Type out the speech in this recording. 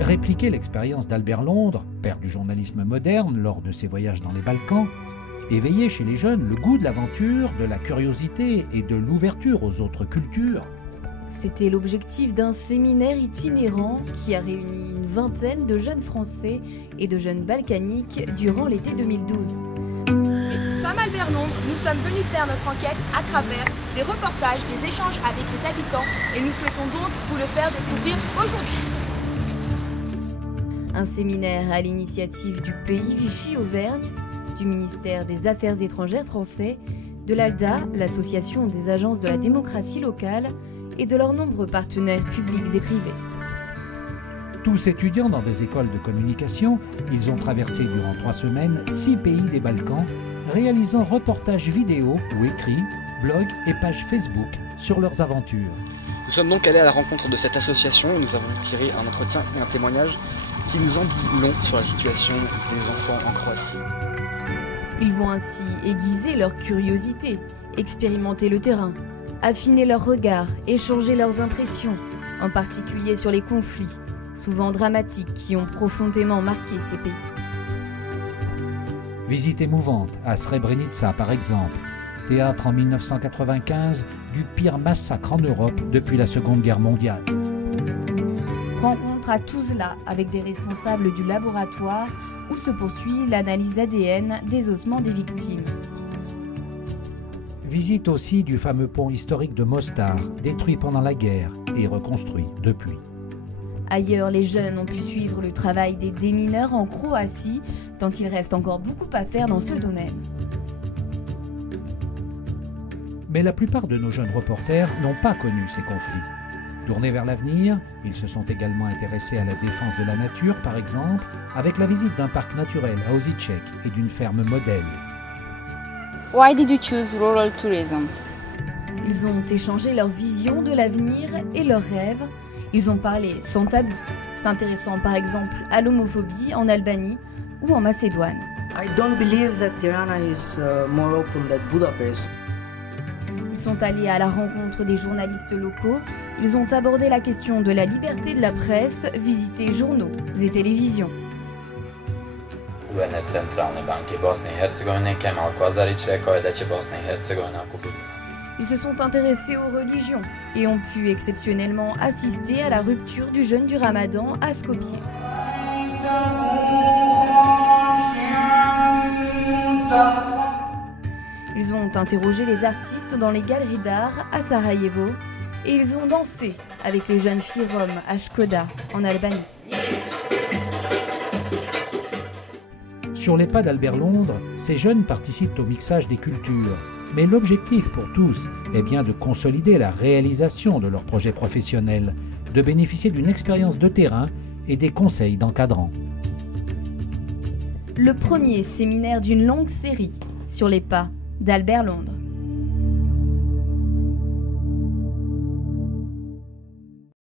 Répliquer l'expérience d'Albert Londres, père du journalisme moderne, lors de ses voyages dans les Balkans, éveiller chez les jeunes le goût de l'aventure, de la curiosité et de l'ouverture aux autres cultures. C'était l'objectif d'un séminaire itinérant qui a réuni une vingtaine de jeunes Français et de jeunes balkaniques durant l'été 2012. Comme Albert Londres, nous sommes venus faire notre enquête à travers des reportages, des échanges avec les habitants et nous souhaitons donc vous le faire découvrir aujourd'hui. Un séminaire à l'initiative du Pays Vichy-Auvergne, du ministère des Affaires étrangères français, de l'ALDA, l'association des agences de la démocratie locale, et de leurs nombreux partenaires publics et privés. Tous étudiants dans des écoles de communication, ils ont traversé durant 3 semaines 6 pays des Balkans, réalisant reportages vidéo ou écrits, blogs et pages Facebook sur leurs aventures. Nous sommes donc allés à la rencontre de cette association et nous avons tiré un entretien et un témoignage qui nous en dit long sur la situation des enfants en Croatie. Ils vont ainsi aiguiser leur curiosité, expérimenter le terrain, affiner leur regard, échanger leurs impressions, en particulier sur les conflits, souvent dramatiques, qui ont profondément marqué ces pays. Visite émouvante à Srebrenica par exemple, théâtre en 1995 du pire massacre en Europe depuis la Seconde Guerre mondiale. Rencontre à Tuzla avec des responsables du laboratoire où se poursuit l'analyse ADN des ossements des victimes. Visite aussi du fameux pont historique de Mostar, détruit pendant la guerre et reconstruit depuis. Ailleurs, les jeunes ont pu suivre le travail des démineurs en Croatie, tant il reste encore beaucoup à faire dans ce domaine. Mais la plupart de nos jeunes reporters n'ont pas connu ces conflits. Tournés vers l'avenir, ils se sont également intéressés à la défense de la nature, par exemple, avec la visite d'un parc naturel à Osijek et d'une ferme modèle. Why did you choose rural tourism? Ils ont échangé leur vision de l'avenir et leurs rêves. Ils ont parlé sans tabou, s'intéressant par exemple à l'homophobie en Albanie ou en Macédoine. I don't believe that Tirana is more open than Budapest. Ils sont allés à la rencontre des journalistes locaux. Ils ont abordé la question de la liberté de la presse, visité journaux et télévisions. Guverner Centralne banke Bosne i Hercegovine Kemal Kozarić rekao je da će Bosna i Hercegovina u budućnosti. Ils se sont intéressés aux religions et ont pu exceptionnellement assister à la rupture du jeûne du Ramadan à Skopje. Ils ont interrogé les artistes dans les galeries d'art à Sarajevo et ils ont dansé avec les jeunes filles roms à Škoda en Albanie. Sur les pas d'Albert Londres, ces jeunes participent au mixage des cultures. Mais l'objectif pour tous est bien de consolider la réalisation de leur projet professionnel, de bénéficier d'une expérience de terrain et des conseils d'encadrants. Le premier séminaire d'une longue série sur les pas d'Albert Londres.